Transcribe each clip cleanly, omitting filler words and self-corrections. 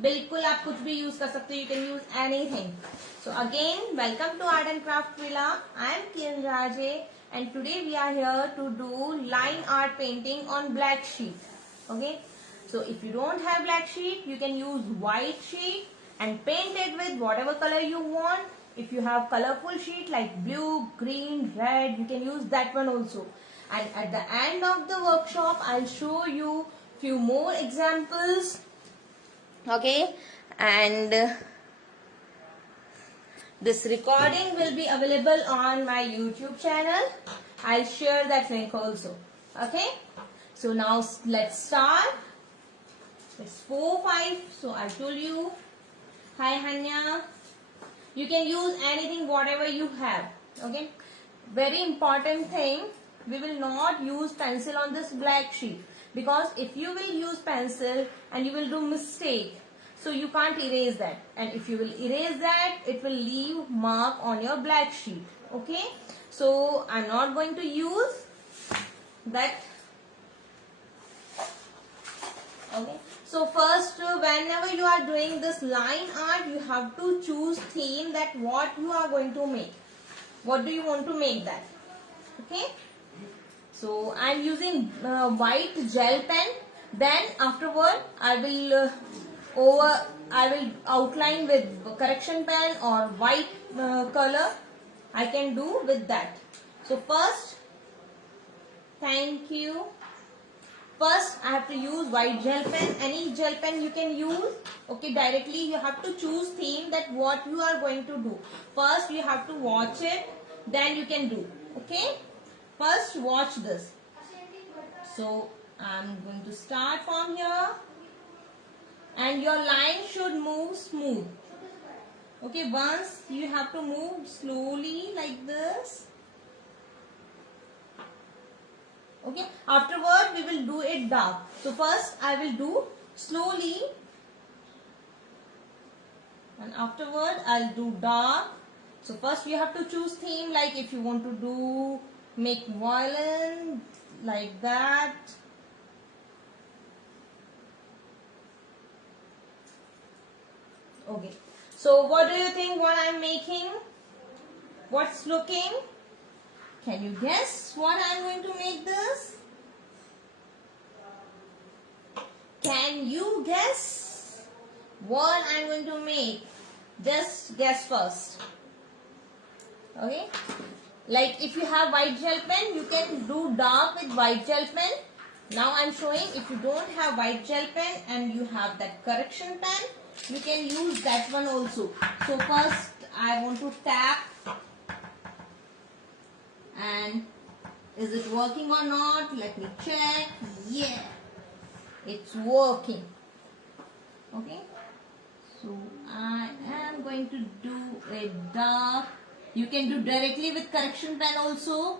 बिल्कुल आप कुछ भी यूज कर सकते हो, you can use anything. So again welcome to art and craft villa. I am Kiran Raje and today we are here to do line art painting on black sheet. Okay, so if you don't have black sheet, you can use white sheet and paint it with whatever color you want. If you have colorful sheet like blue, green, red, you can use that one also. And at the end of the workshop, I'll show you few more examples. Okay, and this recording will be available on my YouTube channel. I'll share that link also. Okay, so now let's start. It's 4-5. So I told you. Hi Hanya. You can use anything, whatever you have. Okay, very important thing. We will not use pencil on this black sheet, because if you will use pencil and you will do mistake, so you can't erase that, and if you will erase that, it will leave mark on your black sheet. Okay, so I'm not going to use that. Okay, so first, whenever you are doing this line art, you have to choose theme, that what you are going to make. What do you want to make that? Okay, so I'm using white gel pen. Then afterward I will outline with correction pen or white color. I can do with that. So first, thank you. First I have to use white gel pen. Any gel pen you can use. Okay, directly you have to choose theme, that what you are going to do. First you have to watch it, then you can do. Okay, first watch this. So I'm going to start from here, and your line should move smooth. Okay, once you have to move slowly like this. Okay, afterward we will do it dark. So first I will do slowly, and afterward I'll do dark. So first you have to choose theme, like if you want to do make violin like that. Okay, so what do you think what I'm making? What's looking? Can you guess what I'm going to make this? Can you guess what I'm going to make? Just guess first. Okay, like if you have white gel pen, you can do dark with white gel pen. Now I'm showing, if you don't have white gel pen and you have that correction pen, you can use that one also. So first I want to tap, and is it working or not? Let me check. Yeah, it's working. Okay, so I am going to do a dark. You can do directly with correction pen also.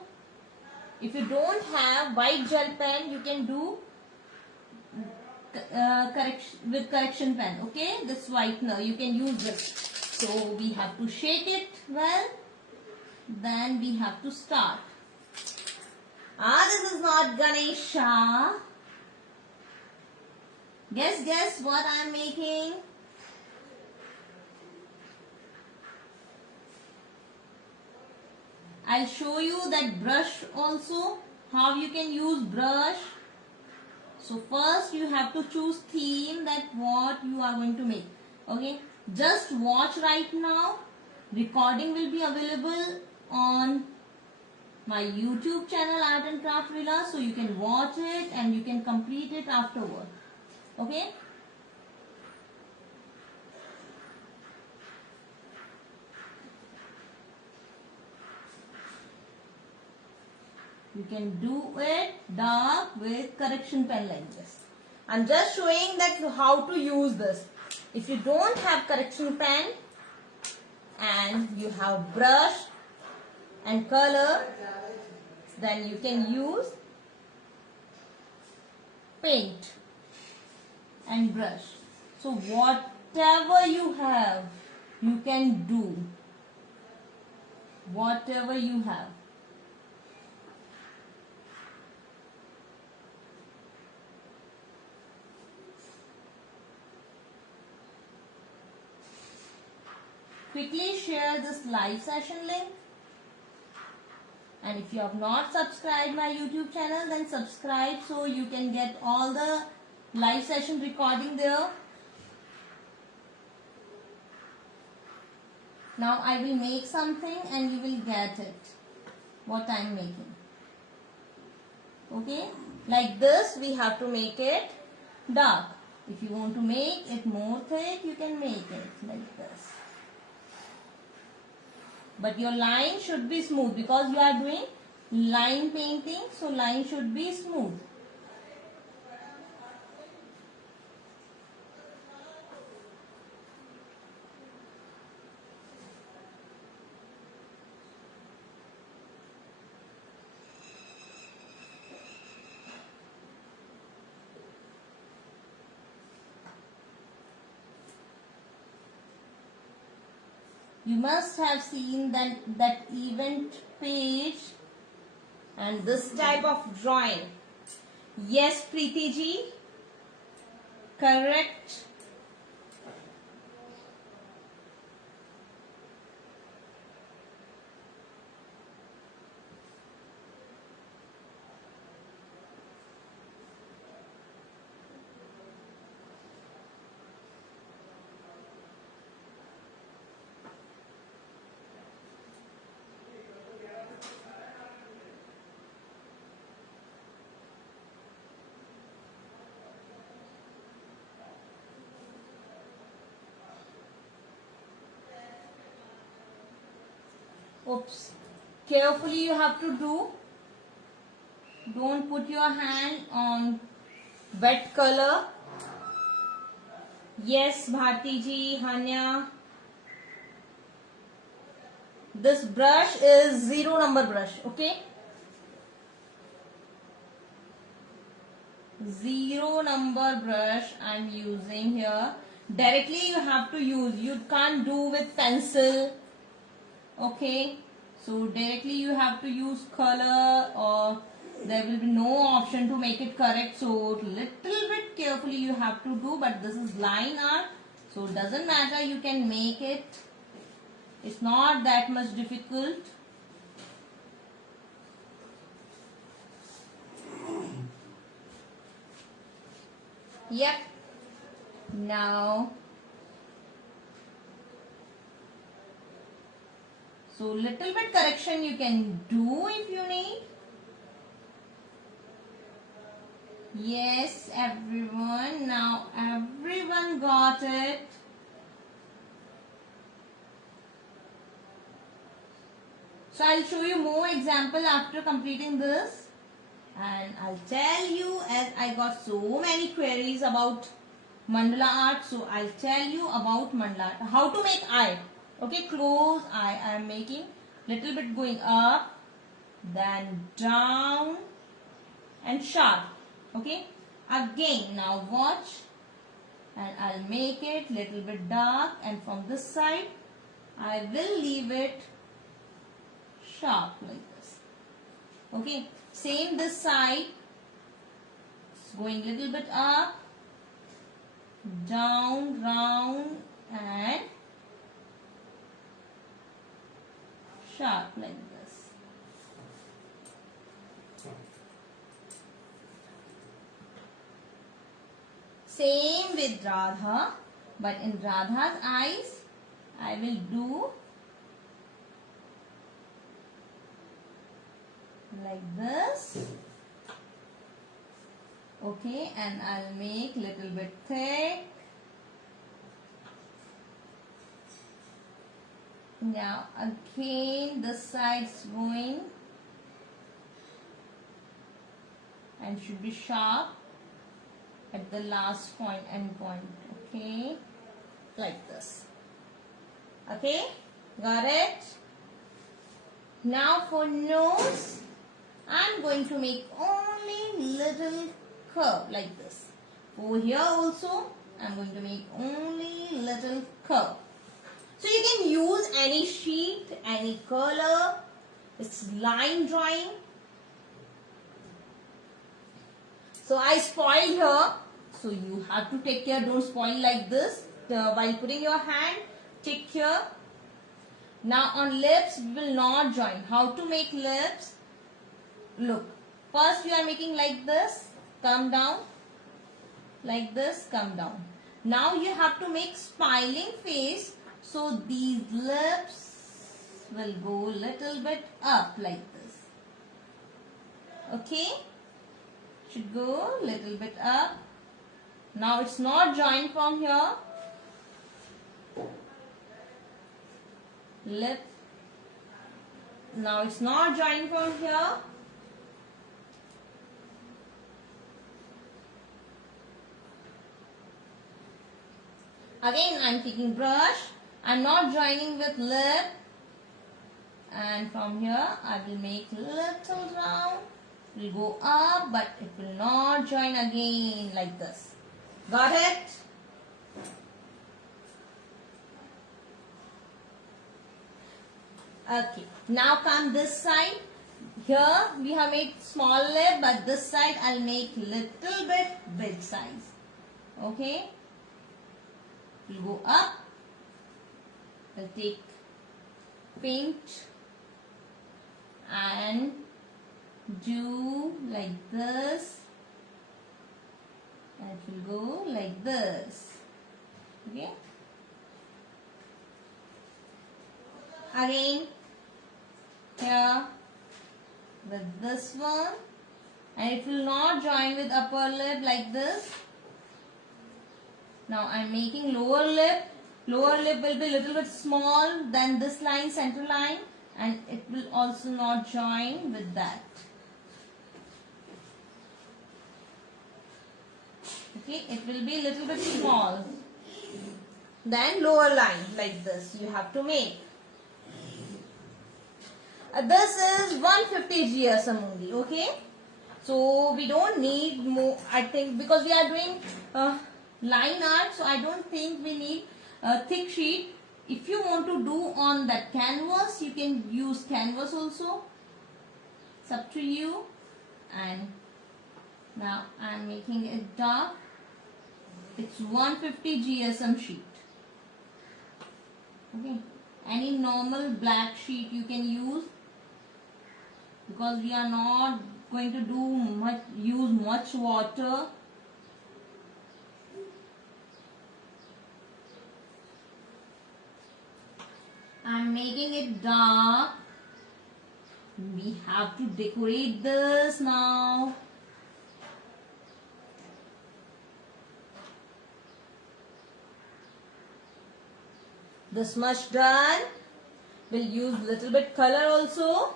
If you don't have white gel pen, you can do correction pen. Okay, this whitener, you can use this. So we have to shake it well, then we have to start. This is not Ganesha. Guess what I am making. I'll show you that brush also, how you can use brush. So first you have to choose theme, that what you are going to make. Okay, just watch right now. Recording will be available on my YouTube channel Art and Craft Villa, so you can watch it and you can complete it afterward. Okay, you can do it dark with correction pen like this. I'm just showing that how to use this. If you don't have correction pen and you have brush and color, then you can use paint and brush. So whatever you have, you can do. Whatever you have. quickly share this live session link. And if you have not subscribed my YouTube channel, then subscribe so you can get all the live session recording there. Now I will make something and you will get it, what I am making. Okay, like this we have to make it dark. If you want to make it more thick, you can make it like this. But your line should be smooth because you are doing line painting, so line should be smooth. You must have seen that event page and this type of drawing. Yes, Preeti ji, correct. Oops. Carefully you have to do. Don't put your hand on wet color. Yes, Bharti ji, Hanya. This brush is 0 number brush, okay? 0 number brush I'm using here. Directly you have to use. You can't do with pencil. Okay, so directly you have to use color, or there will be no option to make it correct. So little bit carefully you have to do, but this is line art, so it doesn't matter, you can make it. It's not that much difficult. Yep. Now, so little bit correction you can do if you need. Yes, everyone. Now everyone got it. So I'll show you more example after completing this. And I'll tell you, as I got so many queries about mandala art, so I'll tell you about mandala art. How to make eye. Okay, close eye. I am making little bit going up, then down and sharp. Okay, again now watch, and I'll make it little bit dark, and from this side I will leave it sharp like this. Okay, same this side. It's going little bit up, down, round and sharp like this. Same with Radha, but in Radha's eyes I will do like this. Okay, and I'll make little bit thick. Now again this side's going and should be sharp at the last point, end point. Okay, like this. Okay, got it? Now for nose, I'm going to make only little curve like this. Over here also, I'm going to make only little curve. So you can use any sheet, any color. It's line drawing. So I spoiled here. So you have to take care, don't spoil like this. While putting your hand, take care Now on lips, we will not join. How to make lips? Look, first you are making like this, come down, like this, come down. Now you have to make smiling face, so these lips will go little bit up like this. Okay, should go little bit up. Now it's not joined from here. Lip. Now it's not joined from here. Again I'm taking brush. I'm not joining with lip. And from here I will make little round. Will go up, but it will not join again like this. Got it? Okay. Now come this side. Here we have made small lip, but this side I'll make little bit big size. Okay. We'll go up. I'll take paint and do like this. And it will go like this. Okay. Again here with this one, and it will not join with upper lip like this. Now I am making lower lip. Lower lip will be a little bit small than this line, center line, and it will also not join with that. Okay, it will be a little bit small. Then lower line like this you have to make. This is 150 GSM only. Okay, so we don't need more, I think, because we are doing line art, so I don't think we need a thick sheet. If you want to do on that canvas, you can use canvas also. It's up to you. And now I am making it dark. It's 150 GSM sheet. Okay, any normal black sheet you can use, because we are not going to use much water. I'm making it dark. We have to decorate this now. This much done. We'll use little bit color also.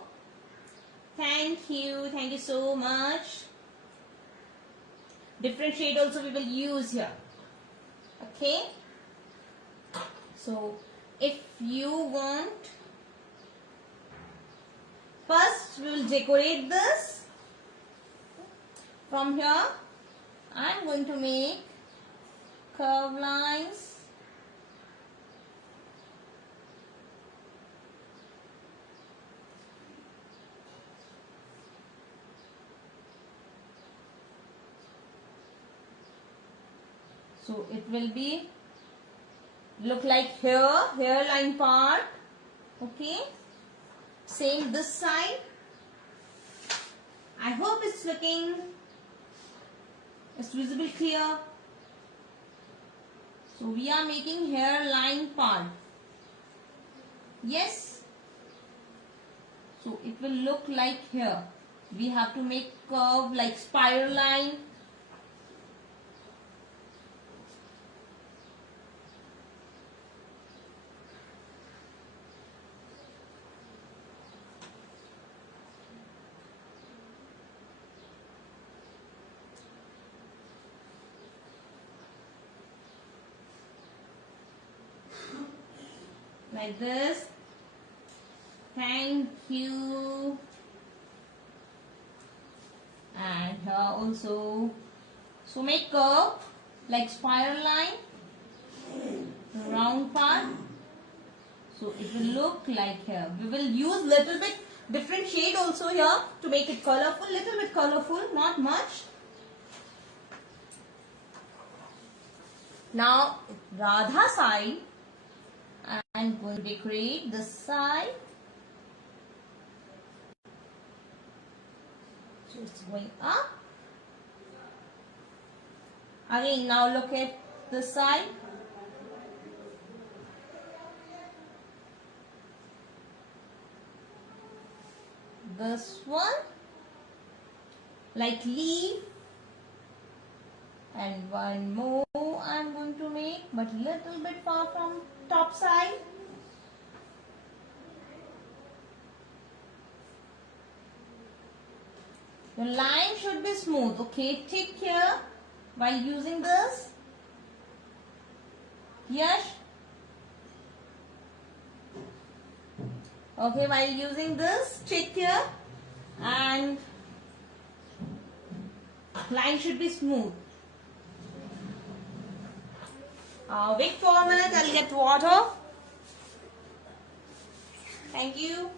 Thank you so much. Different shade also we will use here. Okay. So if you want, first we will decorate this. From here I am going to make curve lines. So it will be look like hairline part. Okay. Same this side. I hope it's visible clear. So we are making hairline part. Yes. So it will look like here. We have to make curve like spiral line. Like this. Thank you. And here also. So make curve like spiral line, round part. So it will look like here. We will use little bit different shade also here to make it colorful, little bit colorful, not much. Now Radha side. I'm going to decorate this side. So it's going up. Again, now look at this side. This one, like leaf, and one more I'm going to make, but little bit far from top side. The line should be smooth. Okay, take care while using this. Yes. Okay, while using this, take care, and line should be smooth. Wait for a minute, I'll get water. Thank you.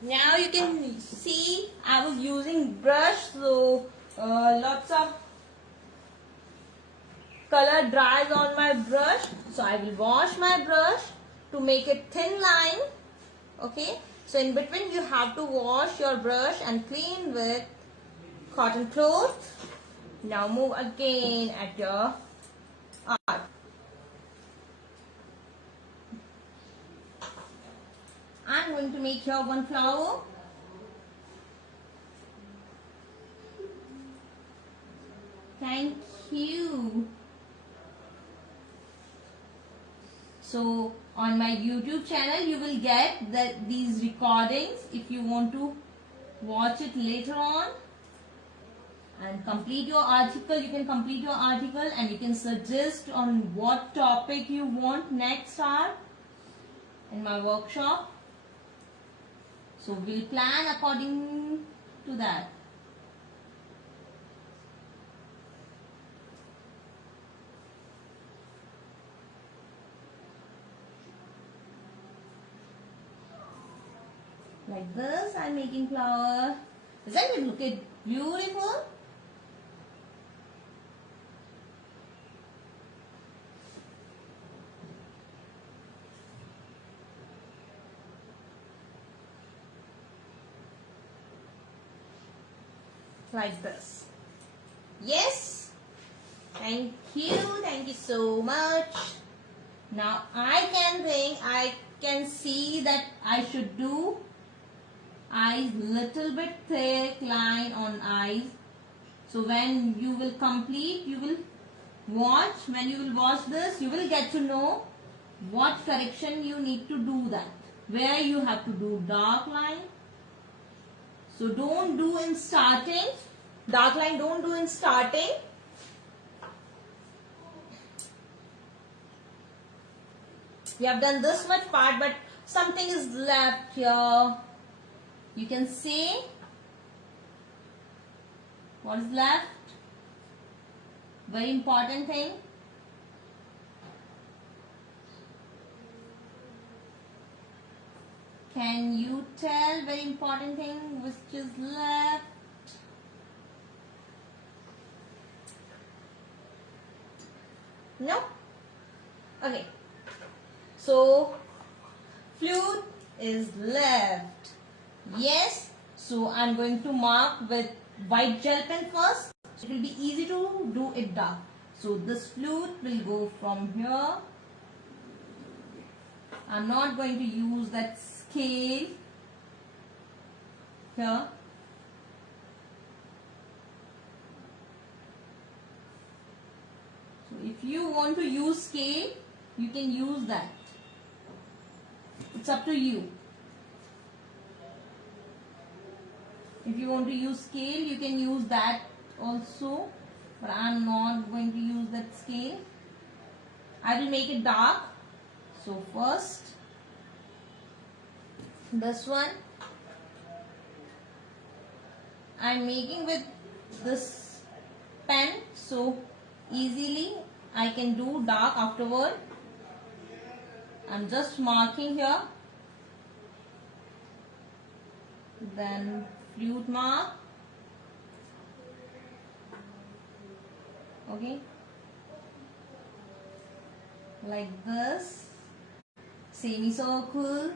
Now you can see I was using brush, so lots of color dries on my brush. So I will wash my brush to make it thin line. Okay, so in between you have to wash your brush and clean with cotton cloth. Now move again at your art. I'm going to make here one flower. Thank you. So on my YouTube channel you will get these recordings if you want to watch it later on and complete your article. You can complete your article and you can suggest on what topic you want next art in my workshop. So we'll plan according to that. Like this, I'm making flower. Doesn't it look beautiful? Like this. Yes. Thank you so much. Now I can see that I should do eyes little bit thick line on eyes. So when you will complete, you will watch. When you will watch this, you will get to know what correction you need to do that. Where you have to do dark line. So don't do in starting. Dark line don't do in starting. We have done this much part, but something is left here. You can see what is left. Very important thing. Can you tell very important thing which is left? No? Okay. So, flute is left. Yes. So, I'm going to mark with white gel pen first. It will be easy to do it dark. So, this flute will go from here. I'm not going to use that scale here. So, if you want to use scale, you can use that. It's up to you. If you want to use scale, you can use that also. But I am not going to use that scale. I will make it dark. So first, this one I am making with this pen. So easily I can do dark afterward. I am just marking here. then flute mark. Okay, like this, semicircle,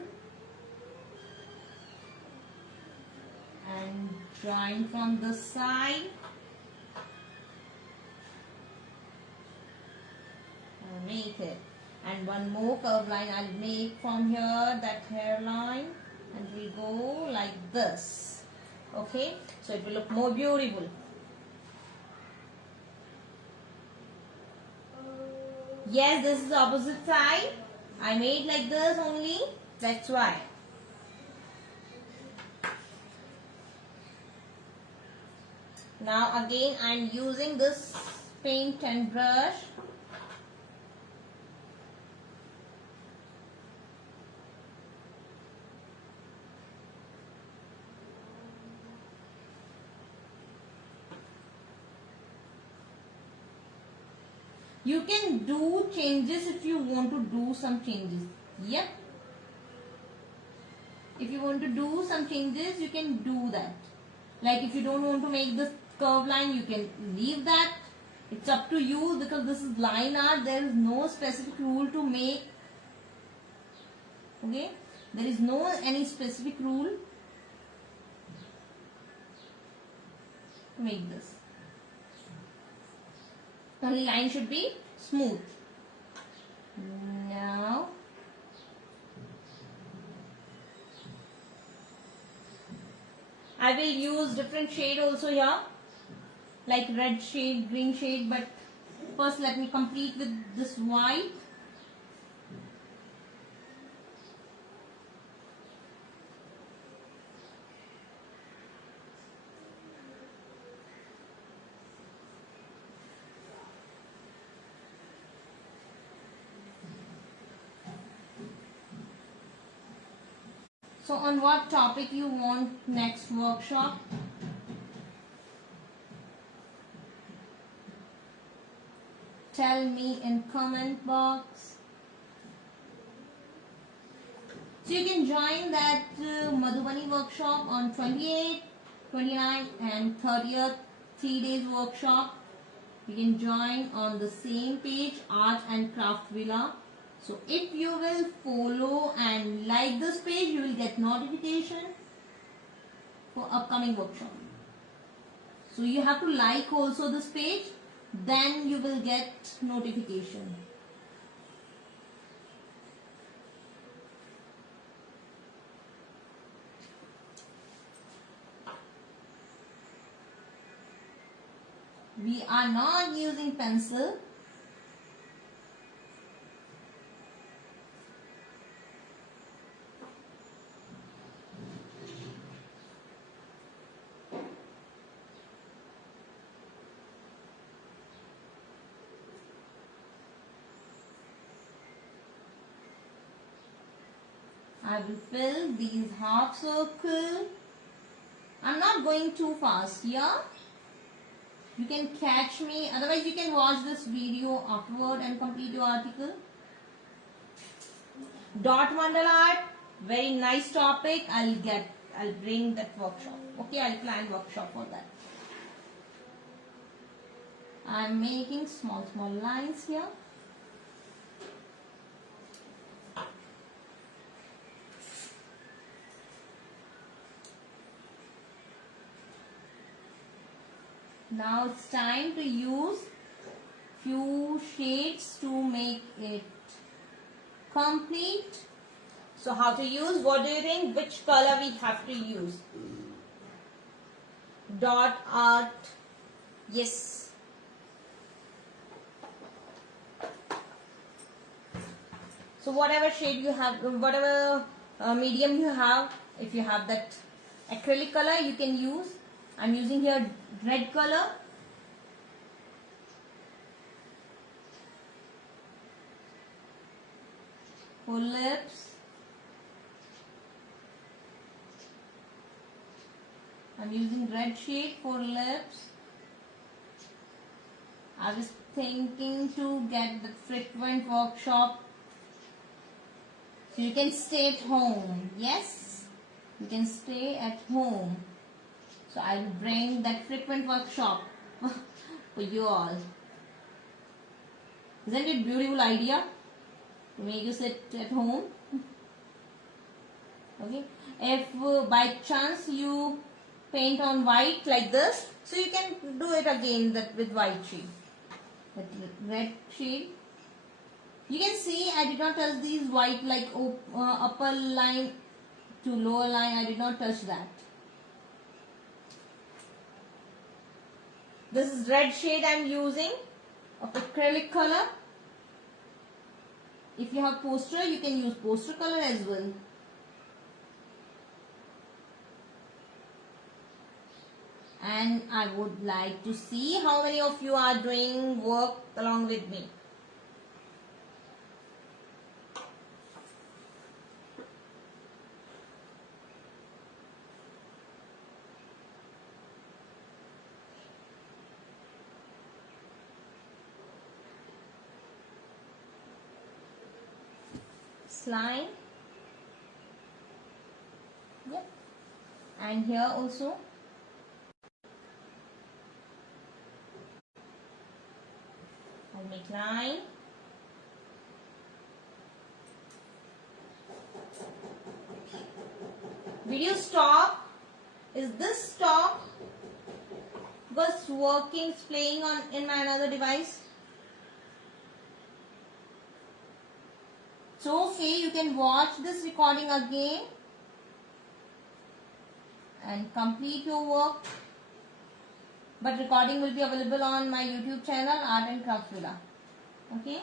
and join from the side. I'll make it, and one more curve line I'll make from here, that hairline, and we go like this. Okay, so it will look more beautiful. Yes, this is the opposite side. I made like this only, that's why. Now again I'm using this paint and brush. You can do changes if you want to do some changes. Yep. If you want to do some changes, you can do that. Like if you don't want to make this curve line, you can leave that. It's up to you, because this is line art. There is no specific rule to make. Okay. There is no any specific rule to make this. Only line should be smooth. Now I will use different shade also here, like red shade, green shade, but first let me complete with this white. So on what topic you want next workshop? Tell me in comment box. So you can join that Madhubani workshop on 28th, 29th and 30th, 3 days workshop. You can join on the same page, Art and Craft Villa. So if you will follow and like this page, you will get notification for upcoming workshop. So you have to like also this page, then you will get notification. We are not using pencil. I will fill these half circle. I'm not going too fast here. You can catch me, otherwise you can watch this video afterward and complete your article. Dot mandala art, very nice topic. I'll bring that workshop. Okay, I'll plan workshop for that. I'm making small lines here. Now it's time to use few shades to make it complete. So how to use? What do you think? Which color we have to use? Dot art. Yes. So whatever shade you have, whatever medium you have, if you have that acrylic color, you can use. I'm using here red color. For lips. I'm using red shade for lips. I was thinking to get the frequent workshop so you can stay at home. Yes? you can stay at home. So I will bring that frequent workshop for you all. Isn't it a beautiful idea to make you sit at home? Okay. If by chance you paint on white like this, so you can do it again that with white shade, that red shade. You can see I did not touch these white like upper line to lower line. I did not touch that. This is red shade I am using of acrylic color. If you have poster, you can use poster color as well. And I would like to see how many of you are doing work along with me. Slime. Yep. And here also. I'll make line. Video stop. Is this stop? Was working, playing on in my another device. So okay, you can watch this recording again and complete your work. But recording will be available on my YouTube channel, Art and Craft Villa. Okay.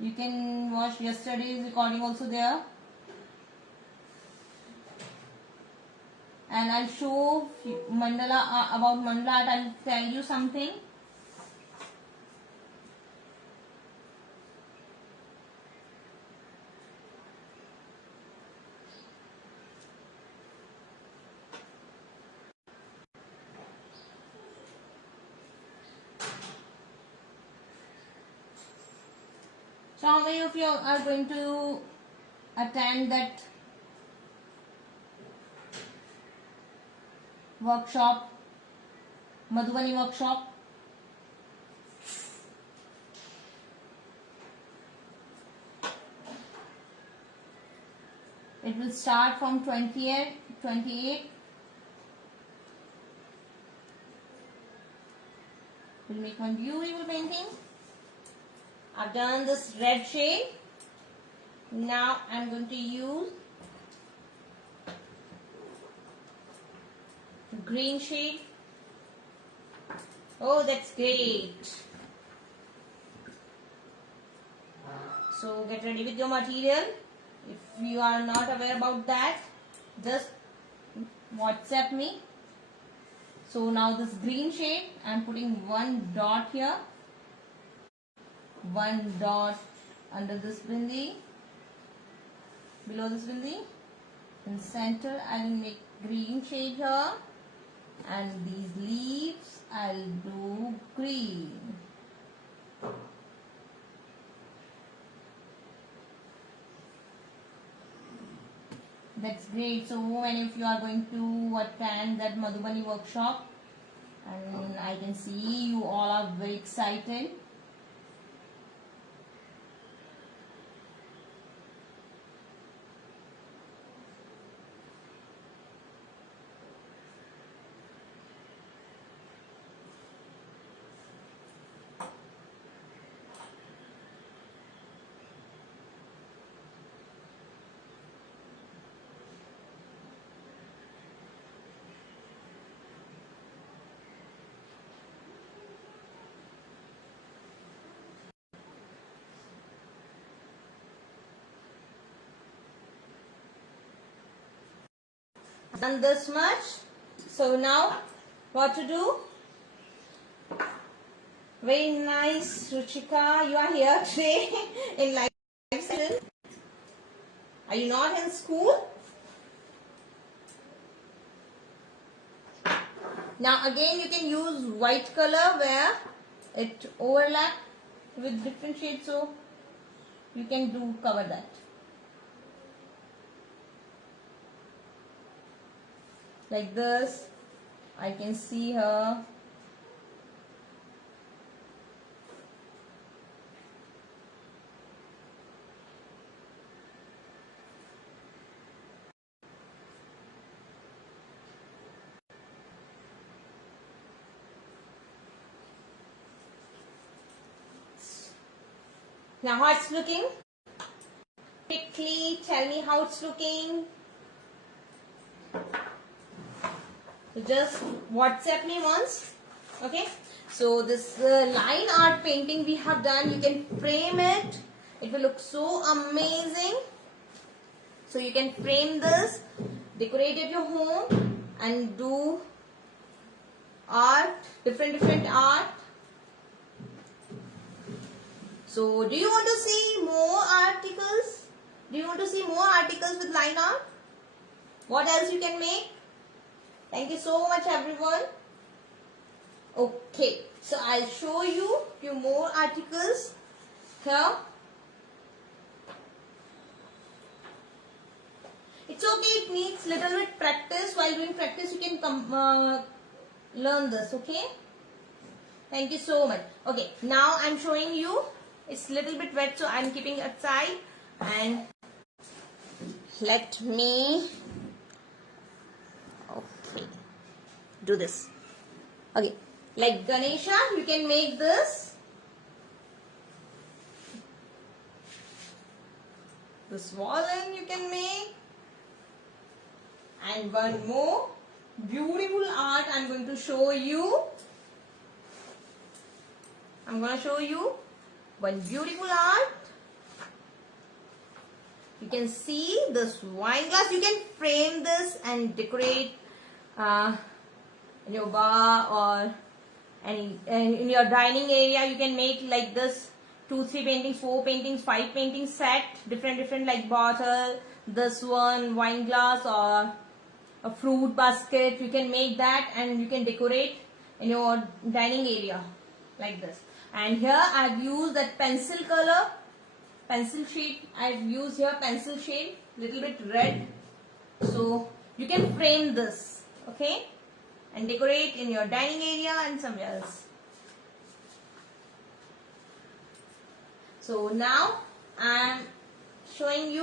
You can watch yesterday's recording also there. And I'll show mandala about mandala art. I'll tell you something. So how many of you are going to attend that workshop, Madhubani workshop? It will start from 28. We'll make one beautiful painting. I've done this red shade. Now I'm going to use green shade. Oh, that's great. So get ready with your material. If you are not aware about that, just WhatsApp me. So now this green shade, I'm putting one dot here. One dot under this bindi, below this bindi. In center I will make green shade here, and these leaves I'll do green. That's great. So many of you are going to attend that Madhubani workshop, and I can see you all are very excited. Done this much. So now what to do? Very nice, Ruchika. You are here today in live session. Are you not in school? Now again you can use white color where it overlap with different shades, so you can do cover that. like this. I can see her. Now how it's looking? Quickly tell me how it's looking. So just WhatsApp me once. Okay. So this line art painting we have done, you can frame it. It will look so amazing. So you can frame this, decorate at your home and do art, different art. So do you want to see more articles? Do you want to see more articles with line art? What else you can make? Thank you so much everyone. Okay, so I'll show you few more articles here. It's okay, it needs little bit practice. While doing practice you can learn this, okay? Thank you so much. Okay, now I'm showing you. It's little bit wet, so I'm keeping it aside. And let me do this. Okay, like Ganesha, you can make this. This swollen you can make. And one more beautiful art I'm going to show you. I'm going to show you one beautiful art. You can see this wine glass. You can frame this and decorate in your bar or in your dining area. You can make like this 2, 3 paintings, 4 paintings, 5 paintings set, different like bottle, this one, wine glass or a fruit basket. You can make that and you can decorate in your dining area like this. And here I have used that pencil color, pencil shade. I have used here pencil shade, little bit red. So you can frame this, okay, and decorate in your dining area and somewhere else. So now I am showing you